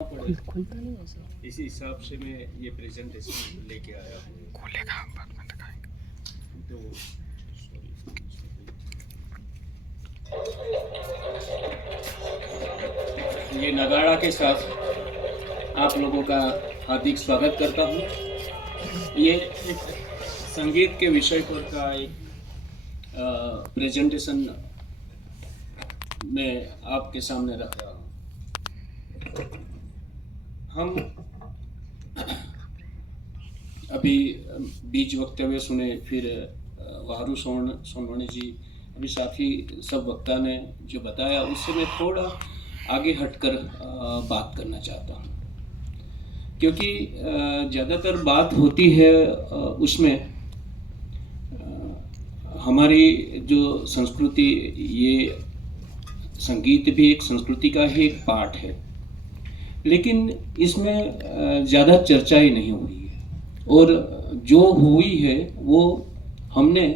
खुलता नहीं ऐसा। इसी हिसाब से मैं ये प्रेजेंटेशन लेके आया हूँ। खुलेगा बाद में दिखाएंगे। तो ये नगाड़ा के साथ आप लोगों का हार्दिक स्वागत करता हूँ। ये एक संगीत के विषय पर का एक प्रेजेंटेशन मैं आपके सामने रख रहा हूँ। हम अभी बीच वक्तव्य सुने, फिर वारू सोनवणे जी, अभी साथी सब वक्ता ने जो बताया उससे मैं थोड़ा आगे हटकर बात करना चाहता हूँ, क्योंकि ज़्यादातर बात होती है उसमें हमारी जो संस्कृति, ये संगीत भी एक संस्कृति का ही एक पार्ट है, लेकिन इसमें ज़्यादा चर्चा ही नहीं हुई है। और जो हुई है वो हमने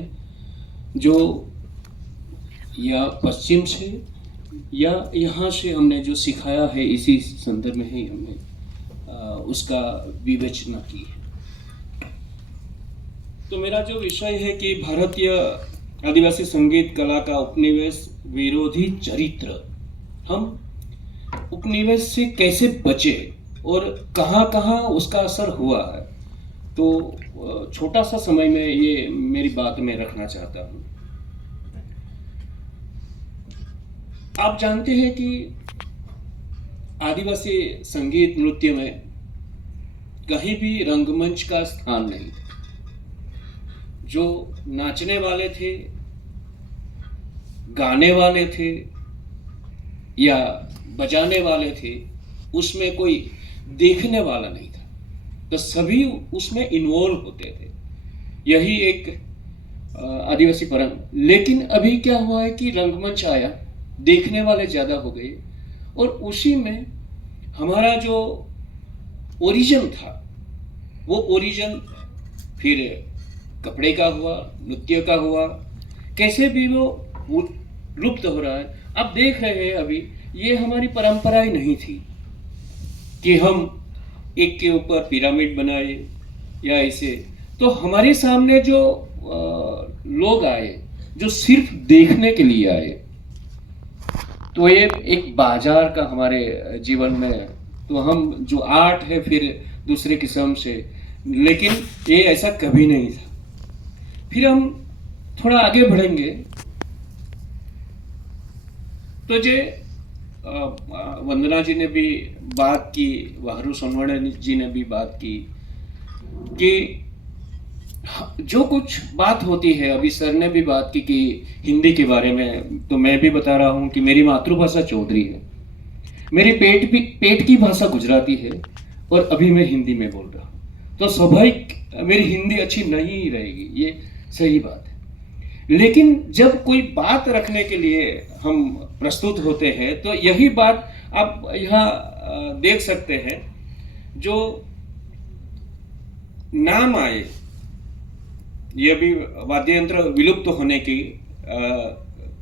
जो या पश्चिम से या यहाँ से हमने जो सिखाया है, इसी संदर्भ में ही हमने उसका विवेचना की है। तो मेरा जो विषय है कि भारतीय आदिवासी संगीत कला का उपनिवेश विरोधी चरित्र, हम उपनिवेश से कैसे बचे और कहाँ कहाँ उसका असर हुआ है, तो छोटा सा समय में ये मेरी बात में रखना चाहता हूँ। आप जानते हैं कि आदिवासी संगीत नृत्य में कहीं भी रंगमंच का स्थान नहीं। जो नाचने वाले थे, गाने वाले थे या बजाने वाले थे, उसमें कोई देखने वाला नहीं था, तो सभी उसमें इन्वॉल्व होते थे। यही एक आदिवासी परंपरा। लेकिन अभी क्या हुआ है कि रंगमंच आया, देखने वाले ज़्यादा हो गए, और उसी में हमारा जो ओरिजिन था, वो ओरिजिन फिर कपड़े का हुआ, नृत्य का हुआ, कैसे भी वो लुप्त हो रहा है। अब देख रहे हैं, अभी ये हमारी परंपरा ही नहीं थी कि हम एक के ऊपर पिरामिड बनाए या ऐसे। तो हमारे सामने जो लोग आए, जो सिर्फ देखने के लिए आए, तो ये एक बाजार का हमारे जीवन में, तो हम जो आर्ट है फिर दूसरे किस्म से, लेकिन ये ऐसा कभी नहीं था। फिर हम थोड़ा आगे बढ़ेंगे तो जे वंदना जी ने भी बात की, वारू सोनवणे जी ने भी बात की कि जो कुछ बात होती है, अभी सर ने भी बात की कि हिंदी के बारे में, तो मैं भी बता रहा हूँ कि मेरी मातृभाषा चौधरी है, मेरी पेट की भाषा गुजराती है, और अभी मैं हिंदी में बोल रहा हूँ, तो स्वाभाविक मेरी हिंदी अच्छी नहीं रहेगी, ये सही बात है। लेकिन जब कोई बात रखने के लिए हम प्रस्तुत होते हैं, तो यही बात आप यहाँ देख सकते हैं। जो नाम आए, ये भी वाद्य यंत्र विलुप्त होने की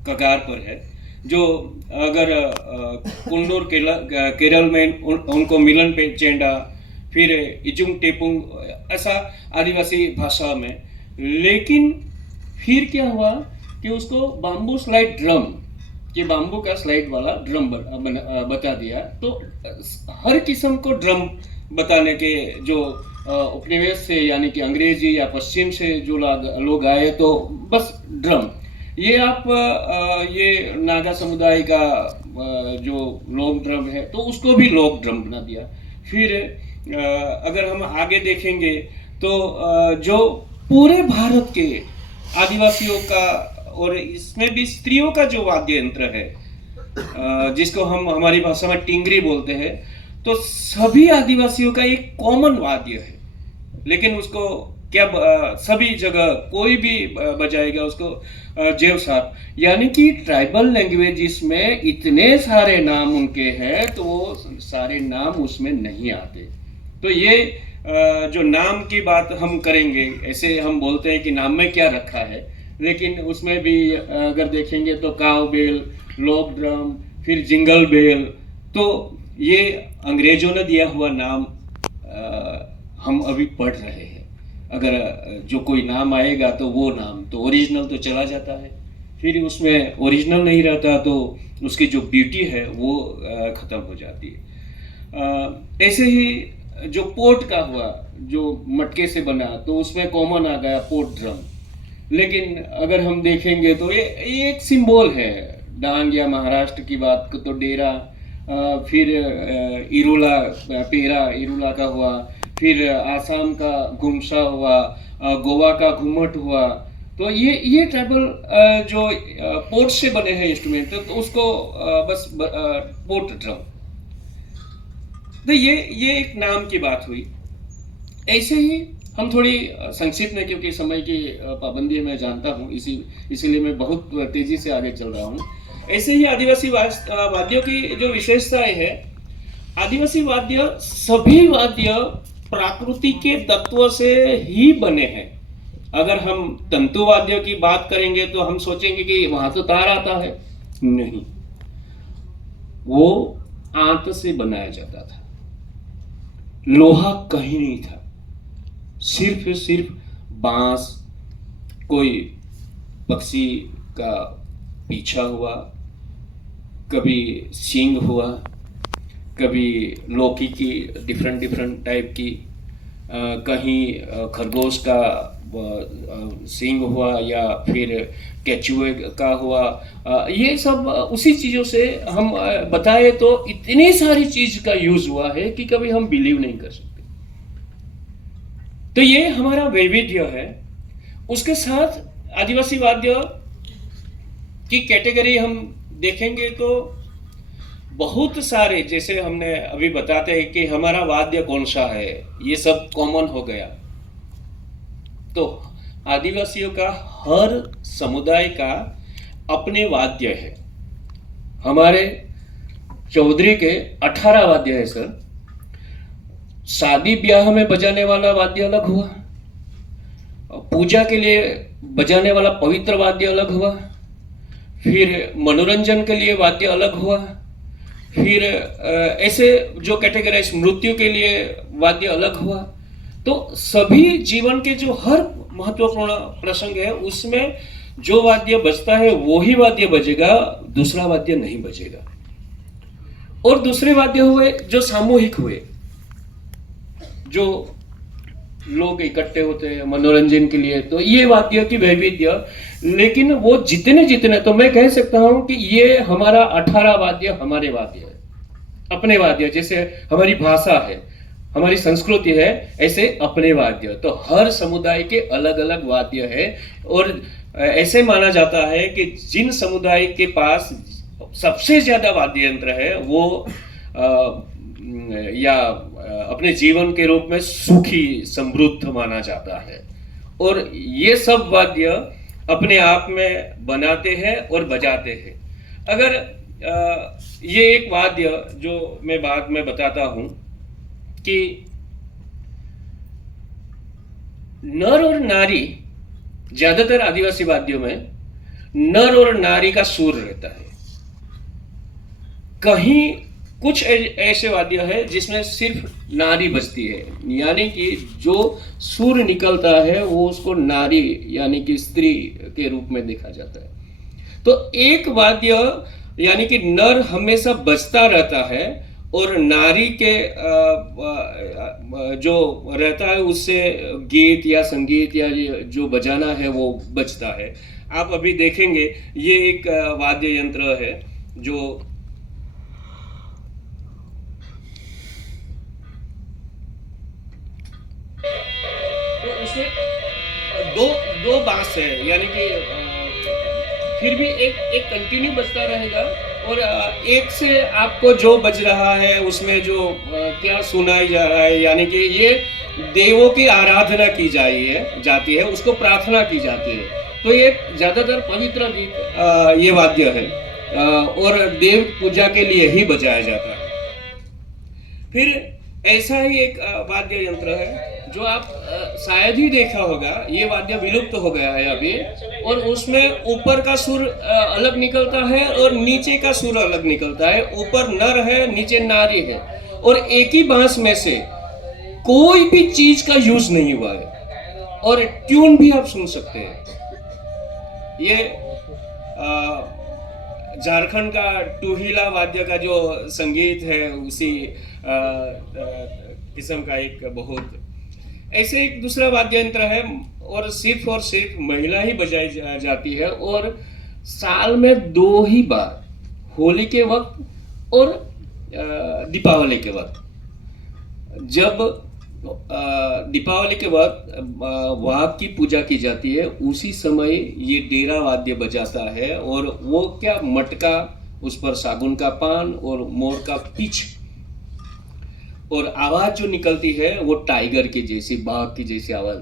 कगार पर है। जो अगर कुंडूर केरल में उनको मिलन पे चेंडा, फिर इजुंग टेपुंग, ऐसा आदिवासी भाषा में। लेकिन फिर क्या हुआ कि उसको बाम्बू स्लाइड ड्रम, कि बाम्बू का स्लाइड वाला ड्रम बता दिया। तो हर किस्म को ड्रम बताने के जो उपनिवेश से, यानी कि अंग्रेजी या पश्चिम से जो लोग आए, तो बस ड्रम। ये आप ये नागा समुदाय का जो लोक ड्रम है, तो उसको भी लोक ड्रम बना दिया। फिर अगर हम आगे देखेंगे तो जो पूरे भारत के आदिवासियों का, और इसमें भी स्त्रियों का जो वाद्य यंत्र है, जिसको हम हमारी भाषा में टिंगरी बोलते हैं, तो सभी आदिवासियों का एक कॉमन वाद्य है। लेकिन उसको क्या सभी जगह कोई भी बजाएगा उसको जेव साहब, यानी कि ट्राइबल लैंग्वेज में इतने सारे नाम उनके हैं, तो वो सारे नाम उसमें नहीं आते। तो ये जो नाम की बात हम करेंगे, ऐसे हम बोलते हैं कि नाम में क्या रखा है, लेकिन उसमें भी अगर देखेंगे तो काव बेल, लोक ड्रम, फिर जिंगल बेल, तो ये अंग्रेजों ने दिया हुआ नाम हम अभी पढ़ रहे हैं। अगर जो कोई नाम आएगा तो वो नाम तो ओरिजिनल तो चला जाता है, फिर उसमें ओरिजिनल नहीं रहता तो उसकी जो ब्यूटी है वो ख़त्म हो जाती है। ऐसे ही जो पोर्ट का हुआ, जो मटके से बना, तो उसमें कॉमन आ गया पोर्ट ड्रम। लेकिन अगर हम देखेंगे तो ये एक सिंबल है। डांग या महाराष्ट्र की बात को तो डेरा, फिर इरुला, पेरा इरुला का हुआ, फिर आसाम का घुमसा हुआ, गोवा का घुमट हुआ। तो ये ट्राइबल जो पोर्ट से बने हैं इंस्ट्रूमेंट, तो उसको बस पोर्ट ड्रम। तो ये एक नाम की बात हुई। ऐसे ही हम थोड़ी संक्षिप्त में, क्योंकि समय की पाबंदी मैं जानता हूँ, इसीलिए मैं बहुत तेजी से आगे चल रहा हूँ। ऐसे ही आदिवासी वाद्यों की जो विशेषताएं है, आदिवासी वाद्य सभी वाद्य प्रकृति के तत्व से ही बने हैं। अगर हम तंतु वाद्यों की बात करेंगे तो हम सोचेंगे कि वहां तो तार आता है, नहीं, वो आंत से बनाया जाता था। लोहा कहीं नहीं था, सिर्फ बांस, कोई पक्षी का पीछा हुआ, कभी सींग हुआ, कभी लौकी की डिफरेंट टाइप की, कहीं खरगोश का सींग हुआ, या फिर केचुए का हुआ। ये सब उसी चीज़ों से हम बताए तो इतनी सारी चीज का यूज हुआ है कि कभी हम बिलीव नहीं कर सकते। तो ये हमारा वैविध्य है। उसके साथ आदिवासी वाद्य की कैटेगरी हम देखेंगे तो बहुत सारे, जैसे हमने अभी बताते हैं कि हमारा वाद्य कौन सा है, ये सब कॉमन हो गया। तो आदिवासियों का हर समुदाय का अपने वाद्य है। हमारे चौधरी के 18 वाद्य है सर। शादी ब्याह में बजाने वाला वाद्य अलग हुआ, पूजा के लिए बजाने वाला पवित्र वाद्य अलग हुआ, फिर मनोरंजन के लिए वाद्य अलग हुआ, फिर ऐसे जो कैटेगराइज मृत्यु के लिए वाद्य अलग हुआ। तो सभी जीवन के जो हर महत्वपूर्ण प्रसंग है उसमें जो वाद्य बजता है वो ही वाद्य बजेगा, दूसरा वाद्य नहीं बजेगा। और दूसरे वाद्य हुए जो सामूहिक हुए, जो लोग इकट्ठे होते हैं मनोरंजन के लिए, तो ये वाद्य की वैविध्य। लेकिन वो जितने तो मैं कह सकता हूं कि ये हमारा 18 वाद्य हमारे वाद्य है, अपने वाद्य। जैसे हमारी भाषा है, हमारी संस्कृति है, ऐसे अपने वाद्य। तो हर समुदाय के अलग अलग वाद्य है। और ऐसे माना जाता है कि जिन समुदाय के पास सबसे ज्यादा वाद्य यंत्र है वो या अपने जीवन के रूप में सुखी समृद्ध माना जाता है। और ये सब वाद्य अपने आप में बनाते हैं और बजाते हैं। अगर ये एक वाद्य जो मैं बाद में बताता हूं कि नर और नारी, ज्यादातर आदिवासी वाद्यों में नर और नारी का सुर रहता है। कहीं कुछ ऐसे वाद्य है जिसमें सिर्फ नारी बजती है, यानी कि जो सुर निकलता है वो उसको नारी यानी कि स्त्री के रूप में देखा जाता है। तो एक वाद्य यानी कि नर हमेशा बजता रहता है और नारी के जो रहता है उससे गीत या संगीत या जो बजाना है वो बजता है। आप अभी देखेंगे ये एक वाद्य यंत्र है जो दो बांस है, यानी कि फिर भी एक कंटिन्यू बजता रहेगा और एक से आपको जो बज रहा है उसमें जो क्या सुनाई जा रहा है, यानी कि ये देवों की आराधना की जाती है, उसको प्रार्थना की जाती है। तो ये ज्यादातर पवित्र गीत ये वाद्य है और देव पूजा के लिए ही बजाया जाता है। फिर ऐसा ही एक वाद्य यंत्र है जो आप शायद ही देखा होगा, ये वाद्य विलुप्त हो गया है अभी, और उसमें ऊपर का सुर अलग निकलता है और नीचे का सुर अलग निकलता है। ऊपर नर है, नीचे नारी है, और एक ही बांस में से कोई भी चीज का यूज नहीं हुआ है, और ट्यून भी आप सुन सकते हैं। ये झारखंड का टूहिला वाद्य का जो संगीत है, उसी किस्म का एक बहुत ऐसे एक दूसरा वाद्य यंत्र है, और सिर्फ महिला ही बजाई जाती है, और साल में 2 ही बार, होली के वक्त और दीपावली के वक्त। जब दीपावली के वक्त वाघ की पूजा की जाती है, उसी समय ये डेरा वाद्य बजाता है, और वो क्या मटका, उस पर सागुन का पान और मोर का पीछ, और आवाज जो निकलती है वो टाइगर की जैसी, बाघ की जैसी आवाज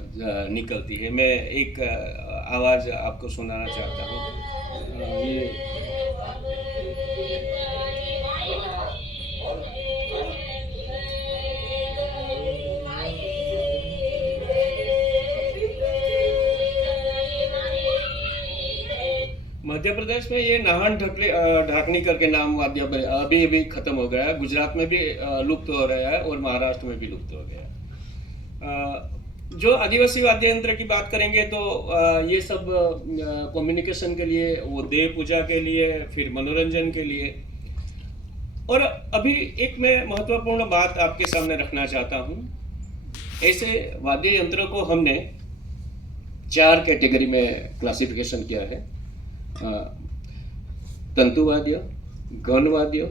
निकलती है। मैं एक आवाज आपको सुनाना चाहता हूँ। ये मध्य प्रदेश में ये नाहन ढाकनी करके नाम वाद्य अभी अभी खत्म हो गया है। गुजरात में भी लुप्त हो रहा है, और महाराष्ट्र में भी लुप्त हो गया है। जो आदिवासी वाद्य यंत्र की बात करेंगे तो ये सब कम्युनिकेशन के लिए, वो देव पूजा के लिए, फिर मनोरंजन के लिए। और अभी एक मैं महत्वपूर्ण बात आपके सामने रखना चाहता हूँ। ऐसे वाद्य यंत्रों को हमने 4 कैटेगरी में क्लासिफिकेशन किया है: तंतुवाद्य, घनवाद्य,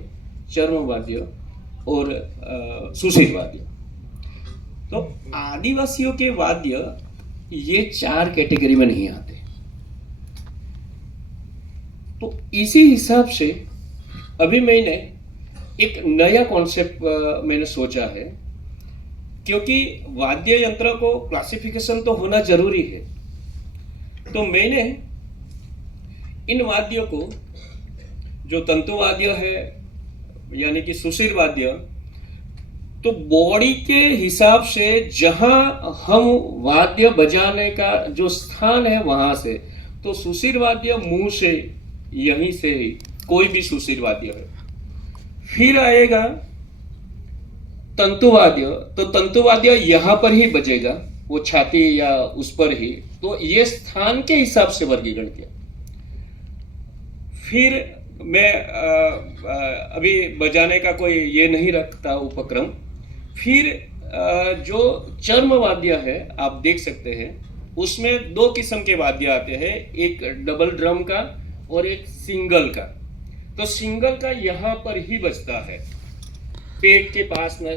चर्मवाद्य और सुशील वाद्य। तो आदिवासियों के वाद्य ये 4 कैटेगरी में नहीं आते। तो इसी हिसाब से अभी मैंने एक नया कॉन्सेप्ट मैंने सोचा है, क्योंकि वाद्य यंत्र को क्लासिफिकेशन तो होना जरूरी है। तो मैंने इन वाद्यों को, जो तंतुवाद्य है यानी कि सुशील वाद्य, तो बॉडी के हिसाब से जहां हम वाद्य बजाने का जो स्थान है वहां से, तो सुशील वाद्य मुंह से, यहीं से ही कोई भी सुशील वाद्य है। फिर आएगा तंतुवाद्य, तो तंतुवाद्य यहां पर ही बजेगा, वो छाती या उस पर ही। तो ये स्थान के हिसाब से वर्गीकरण किया। फिर मैं अभी बजाने का कोई ये नहीं रखता उपक्रम। फिर जो चर्म वाद्य है आप देख सकते हैं, उसमें 2 किस्म के वाद्य आते हैं, एक डबल ड्रम का और एक सिंगल का। तो सिंगल का यहाँ पर ही बजता है, पेट के पास में